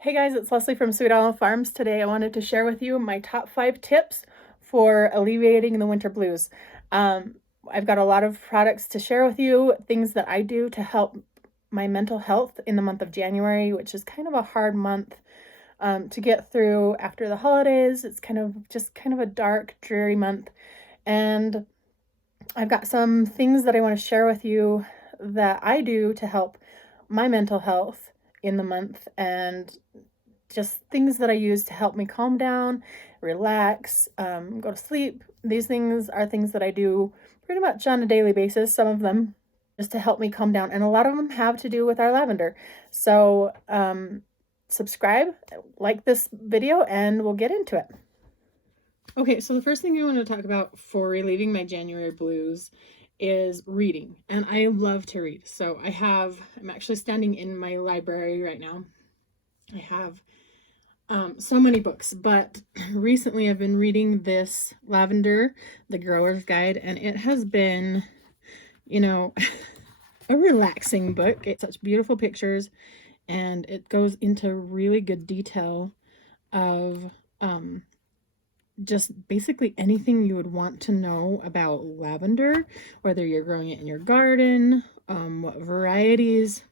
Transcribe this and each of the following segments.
Hey guys, it's Leslie from Sweet Olive Farms. Today I wanted to share with you my top 5 tips for alleviating the winter blues. I've got a lot of products to share with you, things that I do to help my mental health in the month of January, which is kind of a hard month to get through after the holidays. It's kind of a dark, dreary month. And I've got some things that I want to share with you that I do to help my mental health in the month, and just things that I use to help me calm down, relax, go to sleep. These things are things that I do pretty much on a daily basis, some of them just to help me calm down. And a lot of them have to do with our lavender. So subscribe, like this video, and we'll get into it. Okay, so the first thing I want to talk about for relieving my January blues is reading. And I love to read. So I'm actually standing in my library right now. I have so many books, but recently I've been reading this Lavender, the Grower's Guide, and it has been, a relaxing book. It's such beautiful pictures, and it goes into really good detail of just basically anything you would want to know about lavender, whether you're growing it in your garden, what varieties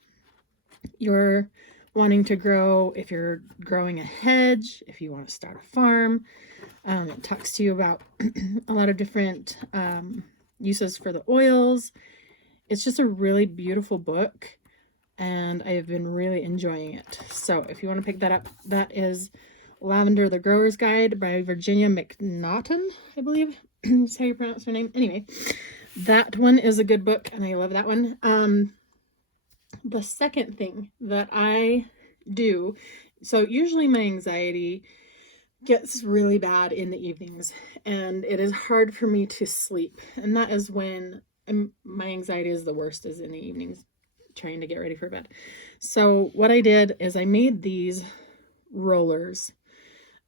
you're wanting to grow, if you're growing a hedge, if you want to start a farm. It talks to you about a lot of different uses for the oils. It's just a really beautiful book, and I've been really enjoying it. So if you want to pick that up, that is Lavender, the Grower's Guide by Virginia McNaughton, I believe is how you pronounce her name. Anyway, that one is a good book, and I love that one. The second thing that I do, so usually my anxiety gets really bad in the evenings, and it is hard for me to sleep. And that is when my anxiety is the worst, is in the evenings, trying to get ready for bed. So what I did is I made these rollers.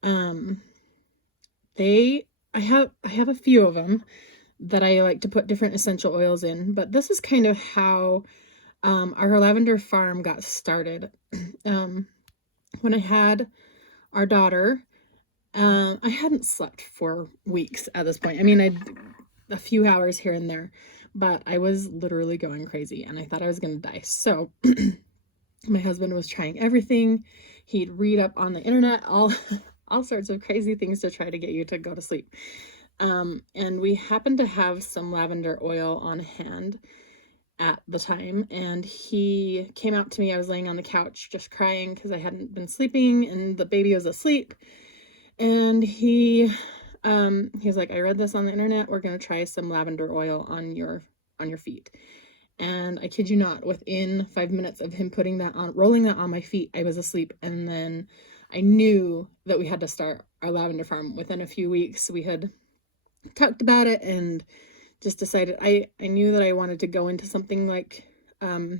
I have a few of them that I like to put different essential oils in, but this is kind of how our lavender farm got started. When I had our daughter, I hadn't slept for weeks at this point. I mean, I'd a few hours here and there, but I was literally going crazy, and I thought I was going to die. So my husband was trying everything. He'd read up on the internet, all sorts of crazy things to try to get you to go to sleep. And we happened to have some lavender oil on hand at the time, and he came out to me. I was laying on the couch just crying because I hadn't been sleeping and the baby was asleep, and he was like, I read this on the internet, we're going to try some lavender oil on your feet. And I kid you not, within 5 minutes of him putting that on, rolling that on my feet, I was asleep. And then I knew that we had to start our lavender farm. Within a few weeks, we had talked about it and just decided I knew that I wanted to go into something like a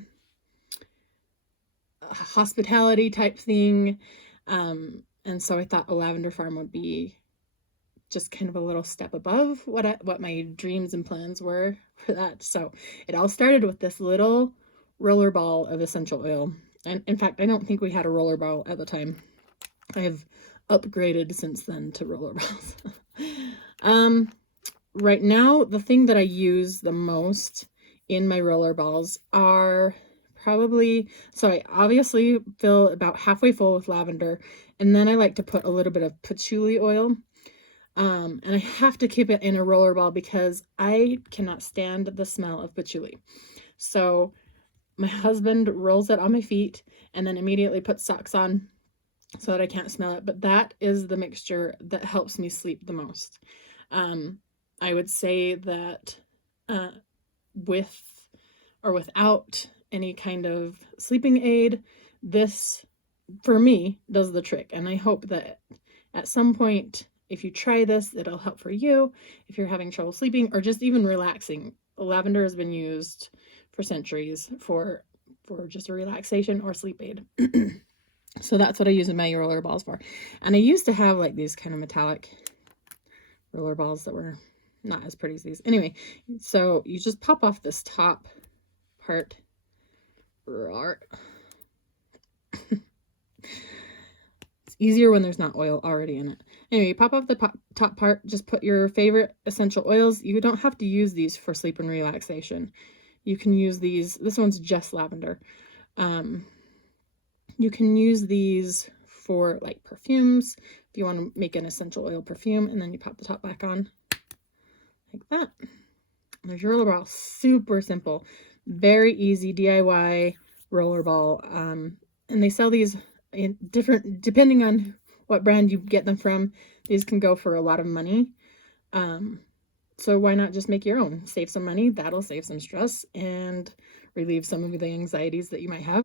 hospitality type thing. And so I thought a lavender farm would be just kind of a little step above what my dreams and plans were for that. So it all started with this little roller ball of essential oil. And in fact, I don't think we had a roller ball at the time. I have upgraded since then to roller balls. Right now, the thing that I use the most in my roller balls are probably, so I obviously fill about halfway full with lavender, and then I like to put a little bit of patchouli oil. And I have to keep it in a roller ball because I cannot stand the smell of patchouli. So my husband rolls it on my feet and then immediately puts socks on so that I can't smell it. But that is the mixture that helps me sleep the most. I would say that with or without any kind of sleeping aid, this, for me, does the trick. And I hope that at some point, if you try this, it'll help for you. If you're having trouble sleeping or just even relaxing, lavender has been used for centuries for just a relaxation or sleep aid. So that's what I use my roller balls for. And I used to have like these kind of metallic roller balls that were not as pretty as these. Anyway, so you just pop off this top part. easier when there's not oil already in it. Anyway, you pop off the top part, just put your favorite essential oils. You don't have to use these for sleep and relaxation. You can use these. This one's just lavender. You can use these for like perfumes if you want to make an essential oil perfume, and then you pop the top back on like that. There's your roller ball. Super simple, very easy DIY roller ball. And they sell these in different, depending on what brand you get them from. These can go for a lot of money. So why not just make your own? Save some money. That'll save some stress and relieve some of the anxieties that you might have.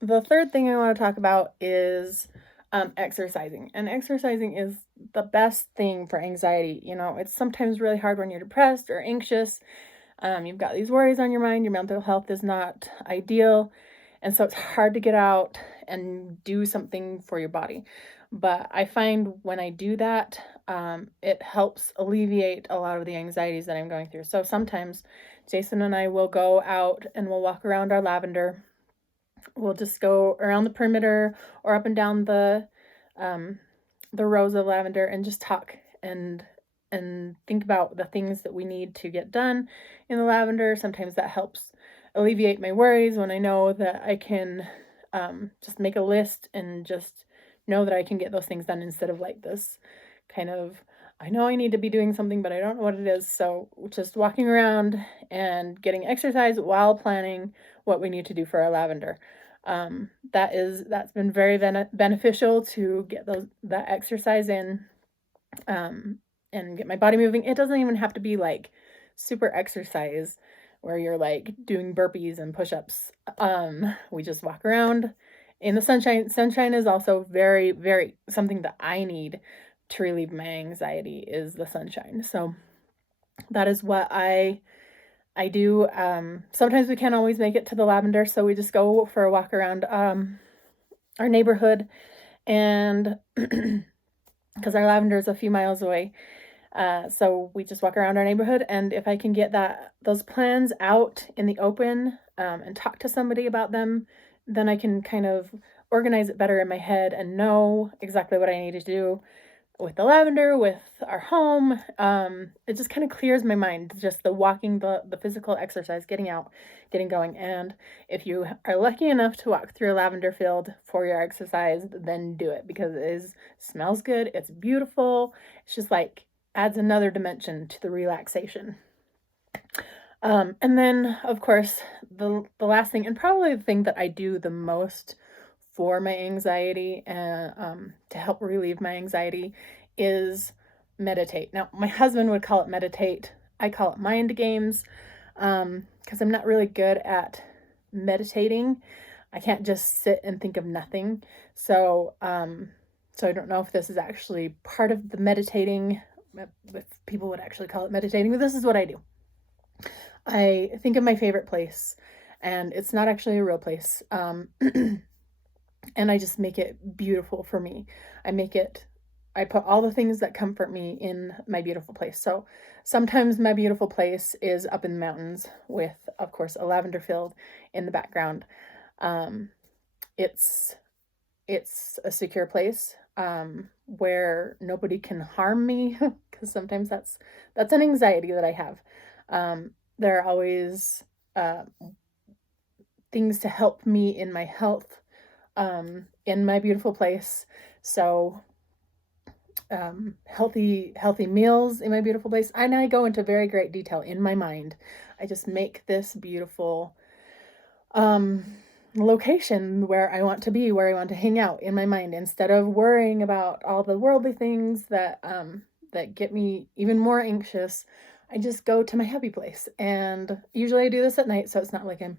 The third thing I want to talk about is exercising. And exercising is the best thing for anxiety. You know, it's sometimes really hard when you're depressed or anxious. You've got these worries on your mind. Your mental health is not ideal. And so it's hard to get out and do something for your body. But I find when I do that, it helps alleviate a lot of the anxieties that I'm going through. So sometimes Jason and I will go out and we'll walk around our lavender. We'll just go around the perimeter or up and down the rows of lavender and just talk and think about the things that we need to get done in the lavender. Sometimes that helps alleviate my worries when I know that I can just make a list and just know that I can get those things done instead of like this kind of, I know I need to be doing something, but I don't know what it is. So just walking around and getting exercise while planning what we need to do for our lavender. That's been very beneficial to get that exercise in and get my body moving. It doesn't even have to be like super exercise where you're like doing burpees and push-ups. We just walk around in the sunshine. Sunshine is also very, very something that I need to relieve my anxiety is the sunshine. So that is what I do. Sometimes we can't always make it to the lavender, so we just go for a walk around our neighborhood, and because our lavender is a few miles away. So we just walk around our neighborhood, and if I can get those plans out in the open and talk to somebody about them, then I can kind of organize it better in my head and know exactly what I need to do with the lavender, with our home. It just kind of clears my mind, just the walking, the physical exercise, getting out, getting going. And if you are lucky enough to walk through a lavender field for your exercise, then do it, because it smells good, it's beautiful. It's just like adds another dimension to the relaxation. And then of course the last thing, and probably the thing that I do the most for my anxiety and to help relieve my anxiety, is meditate. Now, my husband would call it meditate. I call it mind games, because I'm not really good at meditating. I can't just sit and think of nothing. So I don't know if this is actually part of the meditating, if people would actually call it meditating, but this is what I do. I think of my favorite place, and it's not actually a real place. And I just make it beautiful for me. I put all the things that comfort me in my beautiful place. So sometimes my beautiful place is up in the mountains with, of course, a lavender field in the background. It's a secure place where nobody can harm me, because sometimes that's an anxiety that I have. There are always things to help me in my health in my beautiful place. So healthy meals in my beautiful place. And I go into very great detail in my mind. I just make this beautiful location where I want to be, where I want to hang out in my mind, instead of worrying about all the worldly things that get me even more anxious. I just go to my happy place. And usually I do this at night, so it's not like I'm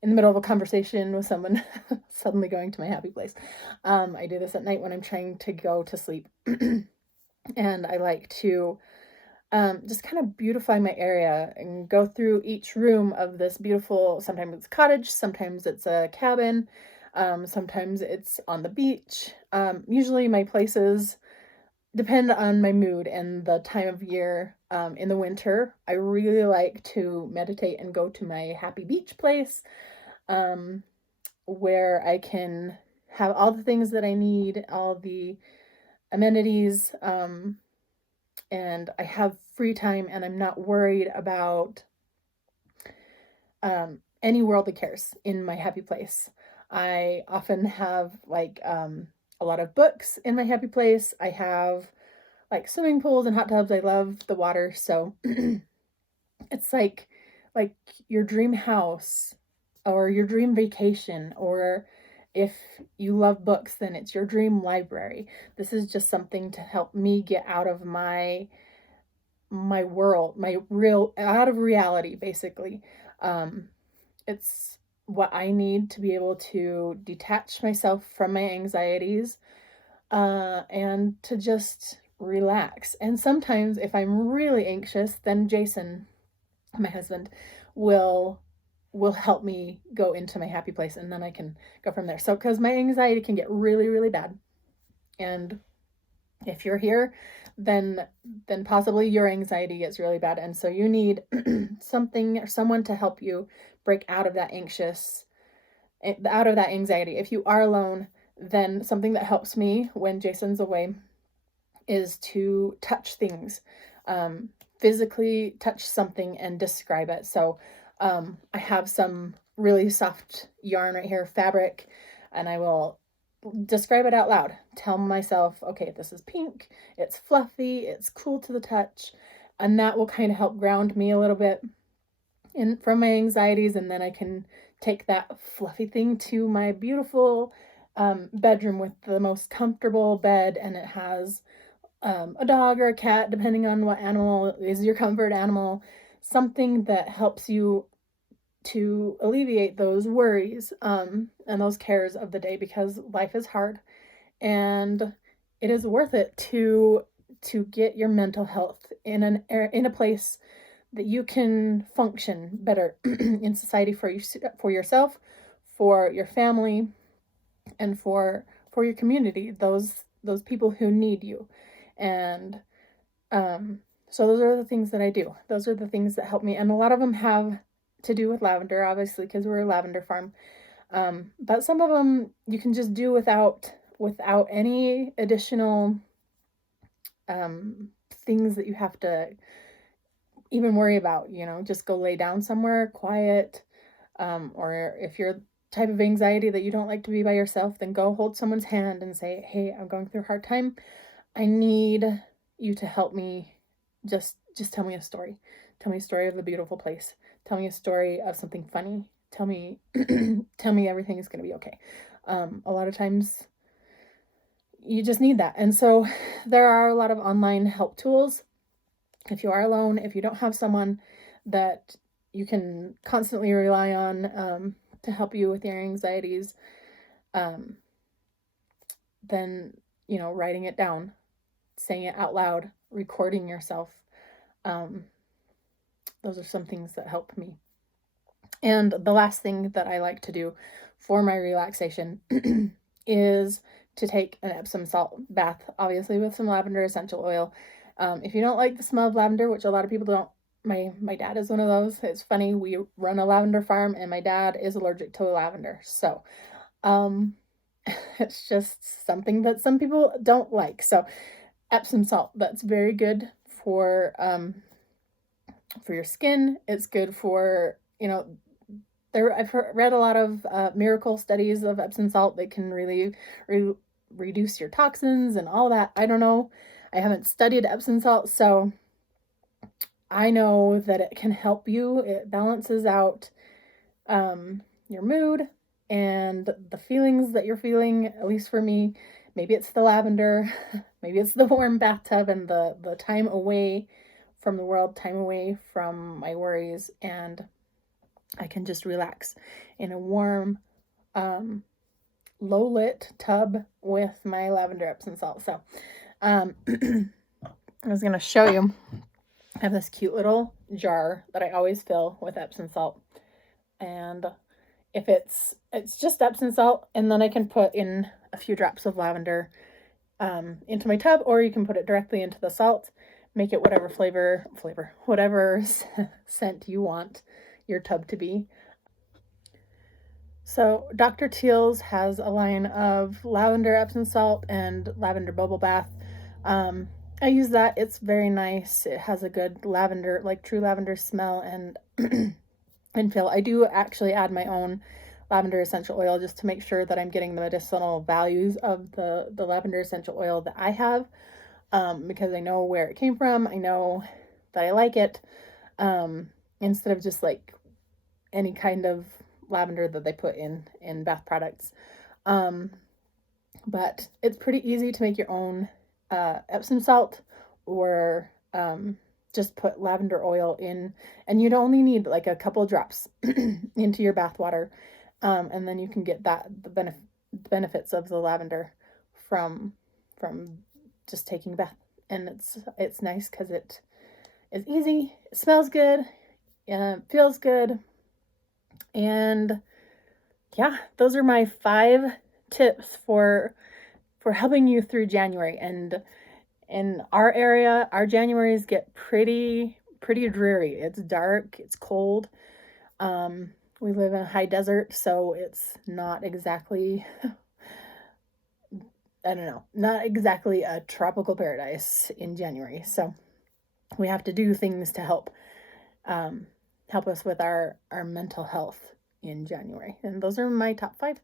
in the middle of a conversation with someone suddenly going to my happy place. I do this at night when I'm trying to go to sleep. And I like to just kind of beautify my area and go through each room of this beautiful, sometimes it's a cottage, sometimes it's a cabin, sometimes it's on the beach. Usually my places depend on my mood and the time of year. In the winter, I really like to meditate and go to my happy beach place, where I can have all the things that I need, all the amenities, and I have free time, and I'm not worried about any worldly cares in my happy place. I often have like a lot of books in my happy place. I have like swimming pools and hot tubs. I love the water, so it's like your dream house or your dream vacation, or if you love books, then it's your dream library. This is just something to help me get out of my world, my real out of reality basically. Um it's what I need to be able to detach myself from my anxieties, and to just relax. And sometimes if I'm really anxious, then Jason, my husband, will will help me go into my happy place, and then I can go from there. So cuz my anxiety can get really really bad, and if you're here, then possibly your anxiety gets really bad, and so you need something or someone to help you break out of that anxiety. If you are alone, then something that helps me when Jason's away is to touch things, um, physically touch something and describe it. So I have some really soft yarn right here, fabric, and I will describe it out loud. Tell myself, okay, this is pink, it's fluffy, it's cool to the touch, and that will kind of help ground me a little bit in from my anxieties, and then I can take that fluffy thing to my beautiful bedroom with the most comfortable bed, and it has a dog or a cat, depending on what animal is your comfort animal, something that helps you to alleviate those worries, and those cares of the day, because life is hard, and it is worth it to get your mental health in a place that you can function better in society for yourself, for your family, and for your community, those people who need you. And so those are the things that I do. Those are the things that help me, and a lot of them have to do with lavender, obviously, because we're a lavender farm. But some of them you can just do without any additional things that you have to even worry about. Just go lay down somewhere quiet, or if you're type of anxiety that you don't like to be by yourself, then go hold someone's hand and say, hey, I'm going through a hard time, I need you to help me. Just tell me a story. Tell me a story of the beautiful place. Tell me a story of something funny. Tell me tell me everything is going to be okay. A lot of times you just need that. And so there are a lot of online help tools. If you are alone, if you don't have someone that you can constantly rely on, to help you with your anxieties, then, writing it down, saying it out loud, recording yourself, those are some things that help me. And the last thing that I like to do for my relaxation is to take an Epsom salt bath, obviously with some lavender essential oil. If you don't like the smell of lavender, which a lot of people don't, my dad is one of those. It's funny, we run a lavender farm, and my dad is allergic to lavender. So it's just something that some people don't like. So Epsom salt, that's very good for your skin. It's good for, I've read a lot of miracle studies of Epsom salt. They can really reduce your toxins and all that. I don't know. I haven't studied Epsom salt, so I know that it can help you. It balances out your mood and the feelings that you're feeling, at least for me. Maybe it's the lavender, maybe it's the warm bathtub and the time away from the world, time away from my worries, and I can just relax in a warm, low lit tub with my lavender Epsom salt. So I was going to show you. I have this cute little jar that I always fill with Epsom salt. And if it's just Epsom salt, and then I can put in a few drops of lavender into my tub, or you can put it directly into the salt, make it whatever whatever scent you want your tub to be. So Dr. Teal's has a line of lavender Epsom salt and lavender bubble bath. Um, I use that. It's very nice. It has a good lavender, like true lavender smell and and feel. I do actually add my own lavender essential oil just to make sure that I'm getting the medicinal values of the lavender essential oil that I have, because I know where it came from. I know that I like it, instead of just like any kind of lavender that they put in bath products. Um, but it's pretty easy to make your own Epsom salt, or just put lavender oil in, and you'd only need like a couple drops into your bath water, and then you can get the benefits of the lavender from from just taking a bath. And it's nice because it is easy, it smells good, feels good, and yeah, those are my 5 tips for helping you through January. And in our area, our Januaries get pretty dreary. It's dark, it's cold. We live in a high desert, so it's not exactly I don't know, not exactly a tropical paradise in January. So we have to do things to um, help us with our mental health in January. And those are my top 5.